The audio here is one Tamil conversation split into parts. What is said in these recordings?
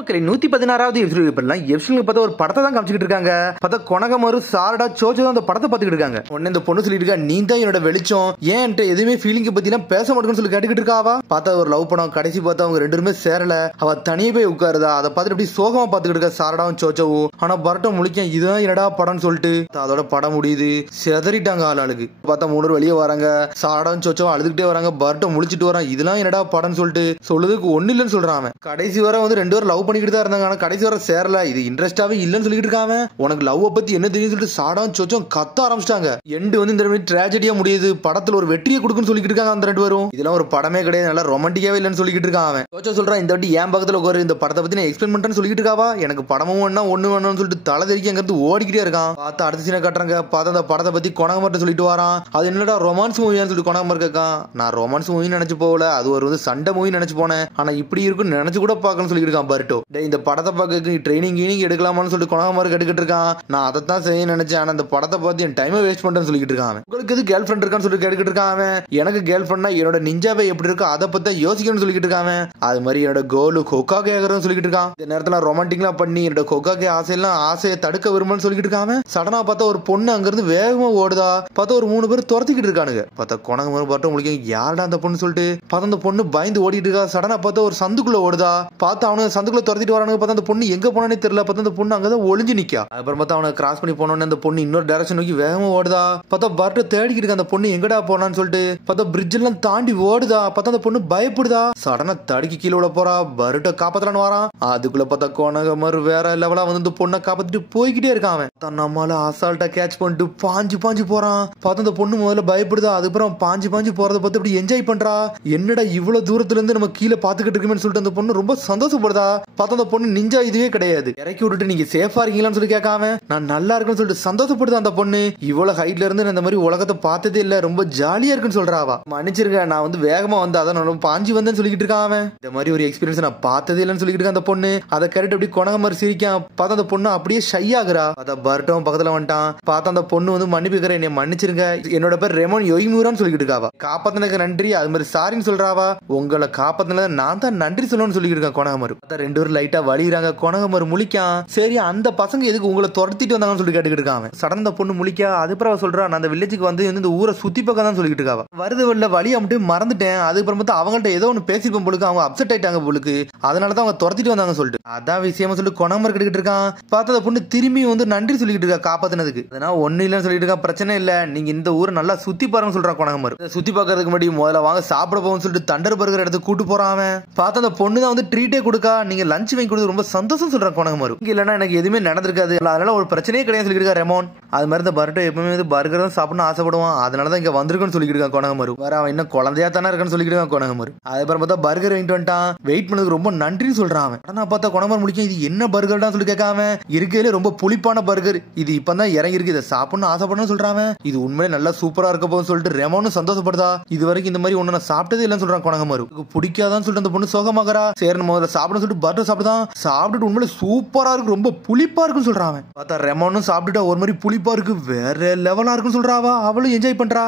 மக்களே 116வது எபிசோட்லாம் எபிசோட்ல பார்த்தா ஒரு படத்தை தான் காமிச்சிட்டு இருக்காங்க. பார்த்தா கொனகமரு சாரடா சோச்சோ அந்த படத்தை பார்த்துட்டு இருக்காங்க. உடனே இந்த பொண்ணு சொல்லிட்டு இருக்கா, நீ தான் என்னோட வெளிச்சம், ஏன் எதுவுமே ஃபீலிங் பத்திலாம் பேச மாட்டேன்னு சொல்லி கேட்டுக்கிட்டு இருக்காவா. பார்த்தா ஒரு லவ் படம், கடைசி பார்த்தா அவங்க ரெண்டு பேருமே சேரல. அவ தனியே போய் உட்காருதா, அதை பார்த்துட்டு அப்படி சோகமா பார்த்துக்கிட்டு இருக்கா சாரடாவும் சோச்சோவும். ஆனா பரட்டம் முழிக்க இதுதான் என்னடா படம்னு சொல்லிட்டு அதோட படம் முடியுது. செதறிட்டாங்க ஆளுக்கு. பார்த்தா மூணு வெளியே வராங்க, சாரடாவும் சோச்சோவும் அழுதுகிட்டே வராங்க. பரட்டம் முழிச்சிட்டு வரான், இதெல்லாம் என்னடா படம்னு சொல்லிட்டு சொல்லுறதுக்கு ஒண்ணு இல்லைன்னு சொல்றான். கடைசி வரை வந்து ரெண்டு பேரும் லவ் பண்ணிக்கிட்டு தான் இருந்தாங்க. ஆனா கடைசி வரை சேரல, இது இன்ட்ரெஸ்டாவே இல்லன்னு சொல்லிட்டு இருக்காங்க. உனக்கு லவ் பத்தி என்ன தெரியும் சொல்லிட்டு சாடாவும் சோச்சோம் கத்த ஆரம்பிச்சிட்டாங்க. எண்டு வந்து இந்த மாதிரி டிராஜடியா முடியுது, படத்துல ஒரு வெற்றியை கொடுக்குன்னு சொல்லிட்டு இருக்காங்க அந்த ரெண்டு பேரும். இதெல்லாம் ஒரு படமே கிடையாது, நல்லா ரொமான்டிக்காவே இல்லன்னு சொல்லிட்டு இருக்கான் அவன். சோச்சோ சொல்றான், இந்த வாட்டி என் பக்கத்துல உட்காரு, இந்த படத்தை பத்தி நான் எக்ஸ்பிளைன் பண்றேன்னு சொல்லிட்டு இருக்காவா. எனக்கு படமும் வேணா ஒண்ணு வேணும்னு சொல்லிட்டு தலை தெரிக்க அங்கிருந்து ஓடிக்கிட்டே இருக்கான். பார்த்தா அடுத்த சீனை கட்டுறாங்க. பார்த்தா அந்த படத்தை பத்தி கொனகமர்ட்ட சொல்லிட்டு வரான். அது என்னடா ரொமான்ஸ் மூவியான்னு சொல்லிட்டு கொனகமர் கேட்கான். நான் ரொமான்ஸ் மூவி நினைச்சு போகல, அது ஒரு வந்து சண்டை மூவி நினைச்சு போனேன், ஆனா இப்படி இருக்குன்னு நினைச்சு கூட பாக்கணும்னு சொல்லிட்டு இருக்கான் பர்ட்டோ. இந்த படத்தை பார்க்க ட்ரைனிங் எடுக்கலாமான்னு சொல்லிட்டு கொனகமர் கேட்டுக்கிட்டு இருக்கான். நான் அதை தான் செய்ய நினைச்சேன், ஆனா அந்த படத்தை பார்த்து என் டைமை வேஸ்ட் பண்றேன்னு சொல்லிட்டு இருக்கான். உங்களுக்கு எது கேர்ள் ஃபிரெண்ட் இருக்கான்னு சொல்லிட்டு கேட்டுக்கிட்டு இருக்கான் அவன். எனக்கு கேர்ள் ஃபிரெண்ட்னா என்னோட நிஞ்சாவே எப்படி இருக்கோ அதை பத்தி யோசிக்கணும்னு சொல்லிட்டு இருக்கான். அது மாதிரி என்னோட கோலு கொக்காகே ஆகிறோம்னு சொல்லிட்டு இருக்கான். இந்த நேரத்துல ரொமான்டிக்லாம் பண்ணி என்னோட கொக்காகே ஆசையை தடுக்க விரும்புன்னு சொல்லிட்டு இருக்கான். சடனா பார்த்தா ஒரு பொண்ணு அங்க இருந்து வேகமா ஓடுதா. பார்த்தா ஒரு மூணு பேர் துரத்திக்கிட்டு இருக்கானுங்க. பார்த்தா கொனகமர் பாட்டும் உங்களுக்கு யாரடா அந்த பொண்ணு சொல்லிட்டு பார்த்தா அந்த பொண்ணு பயந்து ஓடிட்டு இருக்கா. சடனா பார்த்தா ஒரு சந்துக்குள்ள ஓடுதா. பார்த்தா அவனுக்கு சந்துக்குள்ள துரத்திட்டு வரானுங்க. பார்த்தா அந்த பொண்ணு எங்க போனானே தெரியல. பார்த்தா அந்த பொண்ணு அங்கதான் ஒளிஞ்சு நிக்கா. அப்புறம் பார்த்தா அவனை கிராஸ் பண்ணி போனோன்னு அந்த பொண்ணு இன்னொரு டைரக்ஷன் நோக்கி வேகமா ஓடுதா. பார்த்தா பர்ட்ட தேடிக்கிட்டு இருக்க அந்த பொண்ணு எங்கடா போனான்னு சொல்லிட்டு பார்த்தா பிரிட்ஜ் எல்லாம் தாண்டி ஓடுதா. பார்த்தா அந்த பொண்ணு பயப்படுதா. சடனா தடுக்கி கீழே விட போறா. பர்ட்ட காப்பாத்தலான்னு வரான். அதுக்குள்ள பார்த்தா கொனகமர் வேற லெவலா வந்து இந்த பொண்ணை காப்பாத்திட்டு போய்கிட்டே இருக்கான். அவன் நம்மளால அசால்ட்டா கேட்ச் பண்ணிட்டு பாஞ்சு போறான். பார்த்தா அந்த பொண்ணு முதல்ல பயப்படுதா. அதுக்கப்புறம் பாஞ்சு போறத பார்த்து அப்படி என்ஜாய் பண்றா. என்னடா இவ்வளவு தூரத்துல இருந்து நம்ம கீழே பாத்துக்கிட்டு இருக்கோம்னு சொல்லிட்டு அந்த பொண்ணு ரொம்ப சந்தோஷப்படுதா. பார்த்தா அந்த பொண்ணு நிஞ்சா இதுவே கிடையாது, இறக்கி விட்டுட்டு நீங்க சேஃபா இருக்கீங்களான்னு சொல்லி கேட்காம நான் நல்லா இருக்குன்னு சொல்லிட்டு சந்தோஷப்படுது அந்த பொண்ணு. இவ்வளவு ஹைட்ல இருந்து இந்த மாதிரி உலகத்தை பார்த்ததே இல்ல, ரொம்ப ஜாலியா இருக்குன்னு சொல்றாவா. மன்னிச்சிருக்க, நான் வந்து வேகமா வந்து அதான் பாஞ்சு வந்தேன்னு சொல்லிட்டு இருக்கான். இந்த மாதிரி ஒரு எக்ஸ்பீரியன்ஸ் நான் பார்த்ததே இல்லைன்னு சொல்லிட்டு இருக்க அந்த பொண்ணு. அதை கேட்டு அப்படி கொனகமர் சிரிக்கான். பார்த்தா அந்த பொண்ணு அப்படியே ஷை ஆகுறா. அதை பர்ட்டும் பக்கத்துல வந்துட்டான். பார்த்தா அந்த பொண்ணு வந்து மன்னிப்புக்கிறேன், என்னை மன்னிச்சிருங்க, என்னோட பேர் ரெமோன் யோய்மூரான்னு சொல்லிட்டு இருக்காவா. காப்பாத்தினதுக்கு நன்றி, அது மாதிரி சாரின்னு சொல்றாவா. உங்களை காப்பாத்தினது நான் தான் நன்றி சொல்லணும்னு சொல்லிட்டு இருக்கேன் கொனகமர். ரெண்டு பேரும் லைட்டா வலிறாங்க. கொனகமர் முழிக்கான். சரி அந்த பசங்க எதுக்கு உங்களை துரத்திட்டு வந்தாங்கன்னு சொல்லி கேட்டுக்கிட்டு இருக்காங்க. சடந்த பொண்ணு முழிக்கா. அதுக்கப்புறம் அவ சொல்றா, நான் அந்த வில்லேஜுக்கு வந்து இந்த ஊரை சுத்தி பக்கம் தான் சொல்லிட்டு இருக்காவா. வருது வரல வழி மட்டும் மறந்துட்டேன். அதுக்கப்புறம் பார்த்தா அவங்கள்ட்ட ஏதோ ஒன்று பேசிப்போம் பொழுது அவங்க அப்செட் ஆயிட்டாங்க பொழுது, அதனாலதான் அவங்க துரத்திட்டு வந்தாங்க சொல்லிட்டு அதான் விஷயமா சொல்லிட்டு கொனகமர் கேட்டுக்கிட்டு இருக்கான். பார்த்தா அந்த பொண்ணு திரும்பி வந்து நன்றி சொல்லிட்டு இருக்கா காப்பாத்தினதுக்கு. அதனால ஒண்ணு இல்லைன்னு சொல்லிட்டு இருக்கா. பிரச்சனை இல்ல, நீங்க இந்த ஊரை நல்லா சுத்தி பாருன்னு சொல்றா கொனகமர். சுத்தி பாக்குறதுக்கு முன்னாடி முதல்ல வாங்க சாப்பிட போவோம்னு சொல்லிட்டு தண்டர் பர்கர் இடத்துக்கு கூட்டு போறான். பார்த்தா அந்த பொண்ணு தான் வந்து ட்ரீட்டே கொடுக்கா. நீங்க லஞ்ச் வாங்கி கொடுத்து ரொம்ப சந்தோஷம் சொல்ற கொனகமர். இங்க இல்லன்னா எனக்கு எதுவுமே நடந்திருக்காது, அதனால ஒரு பிரச்சனையே கிடையாது சொல்லிட்டு இருக்கா ரெமோன். அது மாதிரி இந்த பர்ட்டோ எப்பவுமே வந்து பர்கர் தான் சாப்பிடணும் ஆசைப்படுவான், அதனாலதான் இங்க வந்திருக்குன்னு சொல்லிட்டு இருக்கான் கொனகமர். வேற அவன் இன்னும் குழந்தையா தானே இருக்கான்னு சொல்லிட்டு இருக்கான் கொனகமர். அதுக்கப்புறம் பார்த்தா பர்கர் வாங்கிட்டு வந்துட்டான். வெயிட் பண்ணதுக்கு ரொம்ப நன்றின்னு சொல்றான். ஆனா பார்த்தா கொனகமர் முடிக்கும், இது என்ன பர்கர் தான் சொல்லி கேட்காம, இருக்கையில ரொம்ப புளிப்பான பர்கர், இது இப்பதான் இறங்கி இருக்கு, இதை சாப்பிடணும் ஆசைப்படணும்னு சொல்றான். இது உண்மையிலே நல்லா சூப்பரா இருக்க போகுன்னு சொல்லிட்டு ரெமோனும் சந்தோஷப்படுதா. இது வரைக்கும் இந்த மாதிரி ஒண்ணு நான் சாப்பிட்டதே இல்லைன்னு சொல்றான் கொனகமர். பிடிக்காதான்னு சொல்லிட்டு அந்த பொண்ணு சோகமாகறா. சரி முதல்ல சாப்பிடணும்னு சொல்லிட்டு பர்ட்டோ சாப்பிடுதான். சாப்பிட்டுட்டு உண்மையிலே சூப்பரா இருக்கு, ரொம்ப புளிப்பா இருக்குன்னு சொல்றான். பார்த்தா ரெமோனும் சாப்பிட்டுட்டா ஒரு மாதிரி புளிப்பா இருக்கு, வேற லெவலா இருக்குன்னு சொல்றாவா. அவளும் என்ஜாய் பண்றா.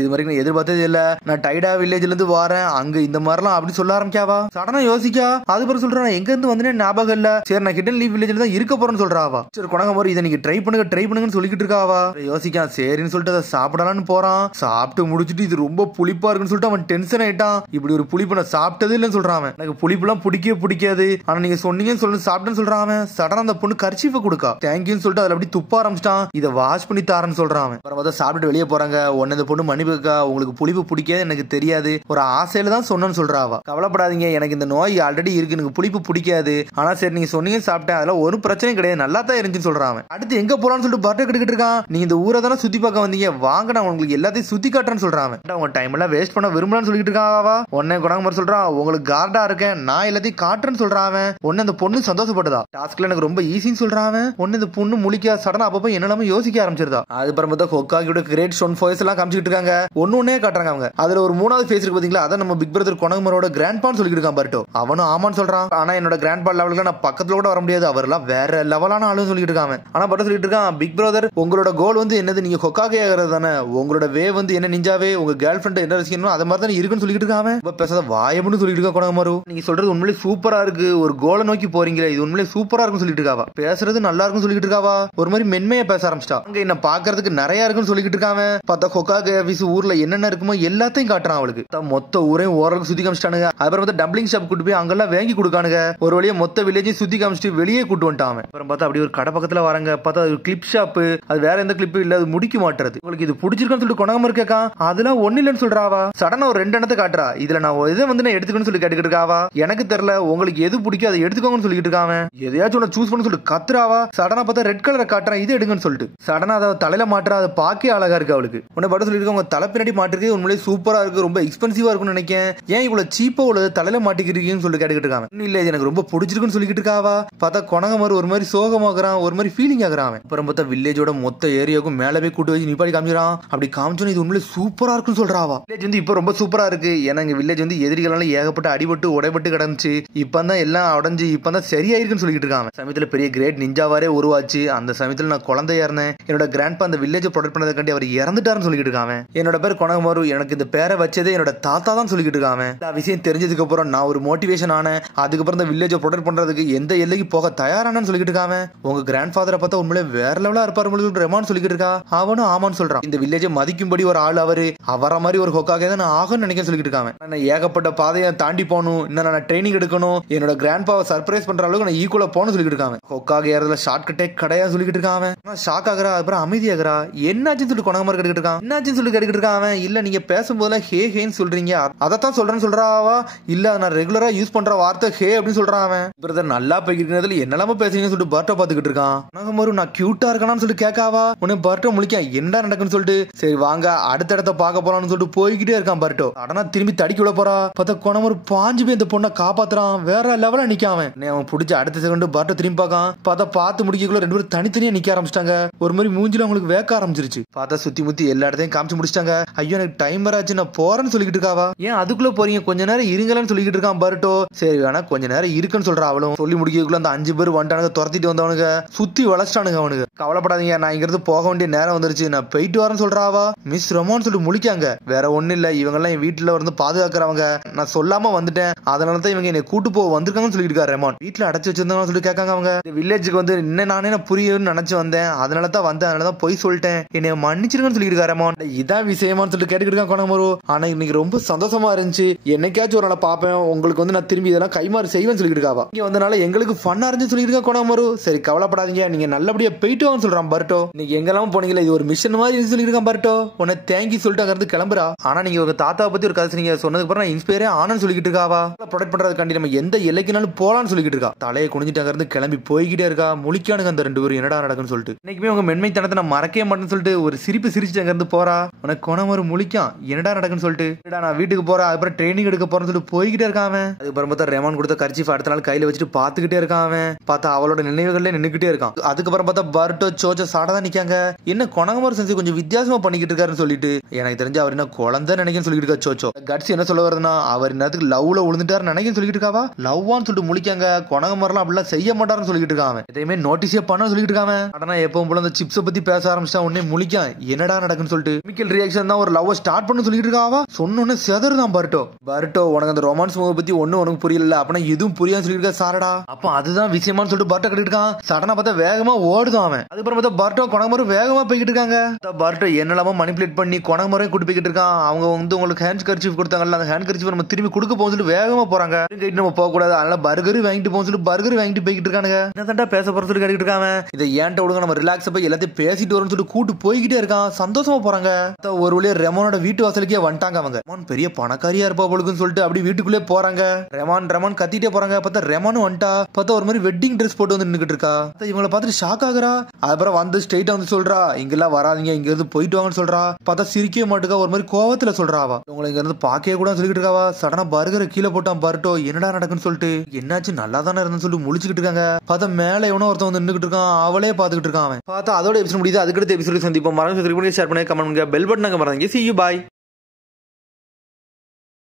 இது வரைக்கும் நான் எதிர்பார்த்ததே இல்ல, நான் டைடா வில்லேஜ்ல இருந்து வரேன், அங்க இந்த மாதிரிலாம் அப்படி சொல்ல ஆரம்பிக்காவா. சடனா யோசிக்கா. அதுக்கப்புறம் சொல்றான், எங்க இருந்து வந்து ஞாபகம் இல்ல, சரி நான் ஹிடன் லீவ் வில்லேஜ்ல தான் இருக்க போறேன்னு சொல்றாவா. சரி கொனகமர் இதை நீங்க ட்ரை பண்ணுங்கன்னு சொல்லிட்டு இருக்காவா. யோசிக்கா. சரின்னு சொல்லிட்டு அதை சாப்பிடலான்னு போறான். சாப்பிட்டு முடிச்சுட்டு இது ரொம்ப புளிப்பா இருக்குன்னு சொல்லிட்டு அவன் டென்ஷன் ஆயிட்டான். இப்படி ஒரு புளிப்பு நான் சாப்பிட்டதே இல்லைன்னு சொல்றான். எனக்கு புளிப்பு எல்லாம் பிடிக்காது, ஆனா நீங்க சொன்னீங்கன்னு சொல்லி சாப்பிட்டேன்னு சொல்றான். சடனா அந்த பொண்ணு கர்ச்சீஃபை கொடுக்கா. தேங்க்யூன்னு சொல்லிட்டு அதுல அப்படி துப்ப ஆரம்பிச்சிட்டான். இதை வாஷ் பண்ணி தாரன்னு சொல்றான். அப்புறம் சாப்பிட்டு வெளியே போறாங்க. உடனே இந்த பொண்ணு மன்னிப்புக்கா, உங்களுக்கு புளிப்பு பிடிக்காது எனக்கு தெரியாது, ஒரு ஆசையில தான் சொன்னேன்னு சொல்றாவா. கவலைப்படாதீங்க, எனக்கு இந்த நோய் ஆல்ரெடி இருக்கு, எனக்கு புளிப்பு பிடிக்காது, ஆனா சரி நீங்க சொன்னீங்க சாப்பிட்டேன், அதெல்லாம் ஒரு பிரச்சனையும் கிடையாது, நல்லா தான் இருந்துச்சுன்னு சொல்றான். அடுத்து எங்க போறான்னு சொல்லிட்டு பர்ட்டோ கிட்ட இருக்கான். நீங்க இந்த ஊரை தானே சுத்தி பார்க்க வந்தீங்க, வாங்க நான் உங்களுக்கு எல்லாத்தையும் சுத்தி காட்டுறேன்னு சொல்றான். அவங்க டைம் எல்லாம் வேஸ்ட் பண்ண விரும்பலான்னு சொல்லிட்டு இருக்காவா. உடனே கொனகமர் சொல்றான், உங்களுக்கு கார்டா இருக்கேன், நான் எல்லாத்தையும் காட்டுறேன்னு சொல்றான். உடனே அந்த பொண்ணு சந்தோஷப்படுதா. டாஸ்க்ல எனக்கு ரொம்ப ஈஸின்னு சொல்றான். உடனே இந்த பொண்ணு முழிக்க. சடனா அப்பப்போ என்னெல்லாம யோசிக்க ஆரம்பிச்சிருதா. அதுக்கப்புறம் பார்த்தா ஹொக்காகியோட கிரேட் ஸ்டோன் ஃபோர்ஸ் எல்லாம் காமிச்சிட்டு இருக்காங்க. ஒன்னே காட்டுறாங்க அவங்க. அதுல ஒரு மூணாவது ஃபேஸ் இருக்கு பாத்தீங்களா, அதான் நம்ம பிக் பிரதர் கொனகமரோட கிராண்ட் பான்னு சொல்லிட்டு இருக்கான் பர்ட்டோ. அவனும் ஆமான்னு சொல்றான். ஆனா என்னோட கிராண்ட் பா லெவலுக்கு நான் பக்கத்துல கூட வர முடியாது, அவரெல்லாம் வேற லெவலான ஆளுன்னு சொல்லிட்டு இருக்காங்க. ஆனா பட் சொல்லிட்டு இருக்கான், பிக் பிரதர் உங்களோட கோல் வந்து என்னது, நீங்க ஹொக்காகே ஆகிறது தானே, உங்களோட வே வந்து என்ன நிஞ்சாவே உங்க கேர்ள் ஃபிரெண்ட் என்ன ரசிக்கணும் அது மாதிரி தானே இருக்குன்னு சொல்லிட்டு இருக்காங்க. இப்ப பேசாத வாயம்னு சொல்லிட்டு இருக்கா கொனகமாரு. நீங்க சொல்றது உண்மையிலே சூப்பரா இருக்கு, ஒரு கோலை நோக்கி போறீங்களே, இது உண்மையிலே சூப்பரா இருக்குன்னு சொல்லிட்டு இருக்காவா. பேசுறது நல்லா இருக்குன்னு சொல்லிட்டு இருக்காவா. ஒரு மாதிரி மென்மையா பேச ஆரம்பிச்சிட்டா. அங்க என்ன பாக்குறதுக்கு நிறைய இருக்குன்னு சொல்லிட்டு இருக்காங்க. பார்த்தா ஹொக்காகே ஆபீஸ் ஊர்ல என்னென்ன இருக்குமோ எல்லாத்தையும் காட்டுறான் அவளுக்கு. மொத்த ஊரையும் ஓரளவுக்கு சுத்தி காமிச்சிட்டானுங்க. அப்புறம் வந்து டம்பிளிங் ஷாப் கூட்டு போய் அங்கெல்லாம் வாங்கி கொடுக்கானுங்க. ஒரு வழியா மொத்த வில்லேஜையும் சுத்தி காமிச்சிட்டு வெளியே கூட்டு வந்துட்டான். அப்புறம் பார்த்தா அப்படி ஒரு கடை பக்கத்துல வராங்க. பார்த்தா அது கிளிப் ஷாப், அது வேற எந்த கிளிப் இல்ல, அது முடிக்க மாட்டுறது. உங்களுக்கு இது பிடிச்சிருக்குன்னு சொல்லிட்டு கொனகமாரு கேட்கான். அதெல்லாம் ஒண்ணு இல்லன்னு சொல்றாவா. சடனா ஒரு 2 எண்ணத்தை காட்டுறா. இதுல நான் இதை வந்து நான் எடுத்துக்கணும்னு சொல்லி கேட்டுக்கிட்டு இருக்காவா. எனக்கு தெரியல, உங்களுக்கு எது பிடிக்கும் அதை எடுத்துக்கோங்கன்னு சொல்லிட்டு இருக்காங்க. எதையாச்சும் ஒன்னு சூஸ் பண்ணு சொல்லிட்டு கத்துறாவா. சடனா பார்த்தா ரெட் கலரை காட்டுறான், இது எடுங்கன்னு சொல்லிட்டு. சடனா அதை தலையில மாட்டுறா. அதை பார்க்க அழகா இருக்கு அவளுக்கு. உன்னை படம் சொல்லிட்டு உங்க தலை பின்னாடி மாட்டிருக்கு, உண்மையிலே சூப்பரா இருக்கு, ரொம்ப எக்ஸ்பென்சிவா இருக்கும்னு நினைக்கிறேன், ஏன் இவ்வளவு சீப்பா உள்ளது தலையில மாட்டிக்கிறீங்கன்னு சொல்லிட்டு கேட்டுக்கிட்டு இருக்காங்க. இல்ல எனக்கு ரொம்ப பிடிச்சிருக்குன்னு சொல்லிட்டு இருக்காவா. பார்த்தா கொனகமாரு ஒரு மாதிரி சோகமாகறான், ஒரு மாதிரி ஃபீலிங் ஆகுறான். அப்புறம் பார்த்தா வில்லேஜோட மொத்த ஏரியாவுக்கும் மேலவே கூட்டு வச்சு நிப்பாடி காமிக்கிறான். அப்படி காமிச்சோன்னு இது உண்மையிலே சூப்பரா இருக்குன்னு சொல்றாவா. வில்லேஜ் வந்து இப்ப ரொம்ப சூப்பரா இருக்கு, ஏன்னா இங்க வில்லேஜ் வந்து எதிரிகளால ஏகப்பட்ட அடிபட்டு உடைபட்டு கிடந்துச்சு, இப்பதான் எல்லாம் உடஞ்சு இப்பதான் சரியாயிருக்குன்னு சொல்லிட்டு இருக்காங்க. சமயத்துல பெரிய கிரேட் நிஞ்சாவாரே உருவாச்சு. அந்த சமயத்துல நான் குழந்தையா இருந்தேன், என்னோட கிராண்ட்பா அந்த வில்லேஜ் ப்ரொடெக்ட் பண்ணதுக்காண்டி அவர் இறந்துட்டாருன்னு சொல்லிட்டு இருக்காங்க. என்னோட பேர் கொனகமாரு, எனக்கு இந்த பேரை வச்சதே என்னோட தாத்தா தான் சொல்லிட்டு இருக்காங்க. எல்லா விஷயம் தெரிஞ்சதுக்கு அப்புறம் நான் ஒரு மோட்டிவேஷன் ஆனேன், அதுக்கப்புறம் இந்த வில்லேஜை ப்ரொடெக்ட் பண்றதுக்கு எந்த எல்லைக்கு போக தயாரானு சொல்லிட்டு இருக்காங்க. உங்க கிராண்ட் ஃபாதரை பார்த்தா உண்மையிலே வேற லெவலா இருப்பாரு ரெமான் சொல்லிட்டு இருக்கா. அவனும் ஆமான்னு சொல்றான். இந்த வில்லேஜை மதிக்கும்படி ஒரு ஆள் அவர மாதிரி ஒரு ஹொக்காகே தான் நான் ஆகணும்னு நினைக்க சொல்லிட்டு இருக்காங்க. நான் ஏகப்பட்ட பாதையை தாண்டி போகணும், இன்னும் நான் ட்ரைனிங் எடுக்கணும், என்னோட கிராண்ட் பாவை சர்ப்ரைஸ் பண்ற அளவுக்கு நான் ஈக்குவலா போகணும்னு சொல்லிட்டு இருக்காங்க. ஹொக்காகே ஏறதுல ஷார்ட் கட்டே கிடையாது சொல்லிட்டு இருக்காங்க. ஷாக் ஆகுறா. அப்புறம் அமைதியாகிறா. என்னாச்சுன்னு சொல்லிட்டு கொனகமாரு கேட்டுக்கிட்டு இருக்கான். என்னாச்சுன்னு சொல்லி கேட்டுக்கிட்டு இருக்கான். இல்ல நீங்க பேசும்போது ஹே ஹேன்னு சொல்றீங்க, அதைத்தான் சொல்றேன்னு சொல்றாவா. இல்ல நான் ரெகுலரா யூஸ் பண்ற வார்த்தை ஹே அப்படின்னு சொல்றான். அவன் பிரதர் நல்லா போய்க்கிறதுல என்னெல்லாம பேசுறீங்கன்னு சொல்லிட்டு பர்ட்டோ பாத்துக்கிட்டு இருக்கான். கொனகமாரு நான் கியூட்டா இருக்கானு சொல்லி கேட்காவா. உன்னை பர்ட்டோ முழிக்க என்ன நடக்குன்னு சொல்லிட்டு சரி வாங்க அடுத்த இடத்த பார்க்க போறான்னு சொல்லிட்டு போய்கிட்டே இருக்கான் பர்ட்டோ. ஆனா திரும்பி தடிக்க விட போறா. பார்த்தா கொனகமாரு பாஞ்சு போய் இந்த பொண்ணை காப்பாத்துறான். வேற லெவலா நிக்காம அவன் பிடிச்ச அடுத்த செகண்ட் பர்ட்டோ திரும்பி பார்த்து முடிக்கக்குள்ள 2 பேரும் தனித்தனியா நிக்க ஆரம்பிச்சிட்டாங்க. ஒரு மாதிரி மூஞ்சில அவங்களுக்கு வேக்க ஆரம்பிச்சிருச்சு. பார்த்தா சுத்தி முத்தி எல்லா இடத்தையும் காமிச்சு முடிச்சிட்டாங்க. ஐயோ எனக்கு டைம் ஆச்சு, நான் போறேன்னு சொல்லிட்டு இருக்காவா. ஏன் அதுக்குள்ள போறீங்க, கொஞ்ச நேரம் இருங்கலன்னு சொல்லிட்டு இருக்கான் பர்ட்டோ. சரி வேணா கொஞ்ச நேரம் இருக்குன்னு சொல்றா அவளும். சொல்லி முடிக்கக்குள்ள அந்த 5 பேர் வந்துட்டானுங்க, துரத்திட்டு வந்தவனுங்க சுத்தி வளச்சிட்டானுங்க அவனுக்கு. கவலைப்படாதீங்க, நான் இங்க இருந்து போக வேண்டிய நேரம் வந்துருச்சு, நான் போயிட்டு வரேன்னு சொல்றாவா. மிஸ் ரொமான்னு சொல்லிட்டு முழிக்காங்க. வேற ஒண்ணு இல்ல, இவங்க எல்லாம் என் வீட்டுல வந்து பாதுகாக்கிறவங்க, நான் சொல்லாம வந்துட்டேன், அதனாலதான் இவங்க என்னை கூட்டு போக வந்திருக்காங்கன்னு சொல்லிட்டு இருக்காரு ரெமான். வீட்டுல அடைச்சு வச்சிருந்தாங்கன்னு சொல்லிட்டு கேட்காங்க அவங்க. வில்லேஜுக்கு வந்து இன்னும் நானே புரியும்னு நினைச்சு வந்தேன், அதனாலதான் வந்தேன், அதனாலதான் போய் சொல்லிட்டேன், என்னை மன்னிச்சிருக்கன்னு சொல்லிட்டு இருக்காரு ரெமான். இதான் விஷயமான்னு சொல்லிட்டு கேட்டுக்கிட்டு இருக்கான் கொனகமாரு. ஆனா இன்னைக்கு ரொம்ப சந்தோஷமா இருந்துச்சு, என்னைக்காச்சும் ஒரு நாள் பாப்பேன் உங்களுக்கு வந்து நான் திரும்பி இதெல்லாம் கைமாறு செய்வேன்னு சொல்லிட்டு இருக்காவா. இங்க வந்தனால எங்களுக்கு ஃபன்னா இருந்துச்சு சொல்லிட்டு இருக்கா கொனகமாரு. சரி கவலைப்படாதீங்க, நீங்க நல்லபடியா போயிட்டு வான்னு சொல்றான் பர்ட்டோ. நீங்க எங்கெல்லாம் போனீங்களா, இது ஒரு மிஷன் மாதிரி சொல்லிட்டு இருக்கான் பர்ட்டோ. உன்னை தேங்கி சொல்லிட்டு அங்க இருந்து கிளம்புறா. ஆனா நீங்க உங்க தாத்தா பத்தி ஒரு கதை நீங்க சொன்னதுக்கு அப்புறம் நான் இன்ஸ்பயரே ஆனன்னு சொல்லிட்டு இருக்காவா. ப்ரொடெக்ட் பண்றதுக்காண்டி நம்ம எந்த எல்லைக்குனாலும் போலான்னு சொல்லிட்டு இருக்கா. தலையை குனிஞ்சிட்டு அங்க இருந்து கிளம்பி போய்கிட்டே இருக்கா. முழிக்கானுங்க அந்த 2 பேரும் என்னடா நடக்குன்னு சொல்லிட்டு. இன்னைக்குமே உங்க மென்மைத்தனத்தை நான் மறக்கவே மாட்டேன்னு சொல்லிட்டு ஒரு சிரிப்பு சிரிச்சு அங்க இருந்து போறா. உனக்கு கொனகமாரு முழிக்கான், என்னடா நடக்குன்னு சொல்லிட்டு. நான் வீட்டுக்கு போறேன், அதுக்கப்புறம் ட்ரைனிங் எடுக்க போறேன்னு சொல்லிட்டு போய்கிட்டே இருக்கான். அதுக்கப்புறம் பார்த்தா ரெமான் கொடுத்த கர்ச்சீஃப் அடுத்த நாள் கையில வச்சுட்டு பாத்துக்கிட்டே இருக்கான். பார்த்தா அவளோட நினைவுகள்ல நின்னுக்கிட்டே இருக்கான். அதுக்கப்புறம் பார்த்தா பர்ட்டோ சோச்சோ சாடதான் நிக்காங்க. என்ன கொனகமாரு செஞ்சு கொஞ்சம் வித்தியாசமா பண்ணிக்கிட்டு இருக்காருன்னு சொல்லிட்டு. எனக்கு தெரிஞ்சு அவர் என்ன குழந்தை நினைக்கன்னு சொல்லிட்டு இருக்கா சோச்சோ. கட்சி என்ன சொல்ல வருதுன்னா, அவர் நேரத்துக்கு லவ்ல விழுந்துட்டாரு நினைக்கன்னு சொல்லிட்டு இருக்காவா. லவ்வான்னு சொல்லிட்டு முழிக்காங்க. கொனகமாரெல்லாம் அப்படிலாம் செய்ய மாட்டாருன்னு சொல்லிட்டு இருக்காங்க. எதையுமே நோட்டீஸே பண்ண சொல்லிட்டு இருக்காங்க. ஆனா எப்பவும் போல அந்த சிப்ஸை பத்தி பேச ஆரம்பிச்சா உடனே முழிக்கான், என்னடா நடக்குன்னு சொல்லிட்டு. கெமிக்கல் ரியாக்ஷன் தான் ஒரு லவ் ஸ்டார்ட் பண்ணு சொல்லிட்டு இருக்காவா. சொன்னோன்னு செதறுதான் பர்ட்டோ. உனக்கு அந்த ரொமான்ஸ் மூவ் பத்தி ஒண்ணு உனக்கு புரியல, அப்பனா எதுவும் புரியாதுன்னு சொல்லிட்டு இருக்கா சாரடா. அப்ப அதுதான் விஷயமான்னு சொல்லிட்டு பர்ட்டோ கட்டிட்டு இருக்கான். சடனா பார்த்தா வேகமா ஓடுதான் அவன். அதுக்கப்புறம் பார்த்தா பர்ட்டோ கொனகமாரு வேகமா போய்கிட்டு இருக்காங்க. பர்ட்டோ என்னெல்லாமோ மனிபுலேட் பண்ணி கொனகமாரையும் கூட்டு போய்கிட்டு இருக்கான். அவங்க வந்து உங்களுக்கு ஹேண்ட் கர்ச்சீஃப் கொடுத்தாங்கல்ல, அந்த ஹேண்ட் கர்ச்சீஃப் நம்ம திரும்பி கொடுக்க போக சொல்லி வேகமா போறாங்க. நம்ம போக கூடாது, அதனால பர்கர் வாங்கிட்டு போக சொல்லி பர்கர் வாங்கிட்டு போய்கிட்டு இருக்கானுங்க. என்ன பேச போற சொல்லி கேட்டுட்டு இருக்காங்க. இதை ஏன்ட்ட விடுங்க, நம்ம ரிலாக்ஸ் போய் எல்லாத்தையும் பேசிட்டு வரும்னு சொல்லி கூட்டு போய்கிட்டே இருக்கான். சந்தோஷமா போறாங்க. ஒரு வழியா ரெமானோட வீட்டு வாசலுக்கே வந்துட்டாங்க அவங்க. ரெமான் பெரிய பணக்காரியா இருப்பா போலுக்குன்னு சொல்லிட்டு அப்படி வீட்டுக்குள்ளே போறாங்க. ரெமான் கத்திட்டே போறாங்க. பார்த்தா ரெமானும் வந்துட்டா. பார்த்தா ஒரு மாதிரி வெட்டிங் ட்ரெஸ் போட்டு வந்து நின்னுட்டு இருக்கா. இவங்களை பார்த்துட்டு ஷாக் ஆகுறா. அதுக்கப்புறம் வந்து ஸ்ட்ரெயிட்டா வந்து சொல்றா, இங்கெல்லாம் வராதீங்க, இங்க இருந்து போயிட்டு வாங்கன்னு சொல்றா. பார்த்தா சிரிக்கவே மாட்டுக்கா, ஒரு மாதிரி கோவத்துல சொல்றாவா. உங்களை இங்க இருந்து பாக்கவே கூட சொல்லிட்டு இருக்காவா. சடனா பர்கரை கீழே போட்டான் பர்ட்டோ. என்னடா நடக்குன்னு சொல்லிட்டு. என்னாச்சு நல்லா தானே இருந்துன்னு சொல்லிட்டு முழிச்சுக்கிட்டு இருக்காங்க. பார்த்தா மேல எவனோ ஒருத்தன் வந்து நின்னுட்டு இருக்கான். அவளே பாத்துக்கிட்டு இருக்கான். பார்த்தா அதோட எபிசோட் முடியுது. அதுக்கடுத்த எபிசோட் சந்திப்போம். மறந்து ஷேர் பண்ணி கமெண்ட் பண்ணுங்க. பெல் பட்டனை மறந்துங்க. See you, bye.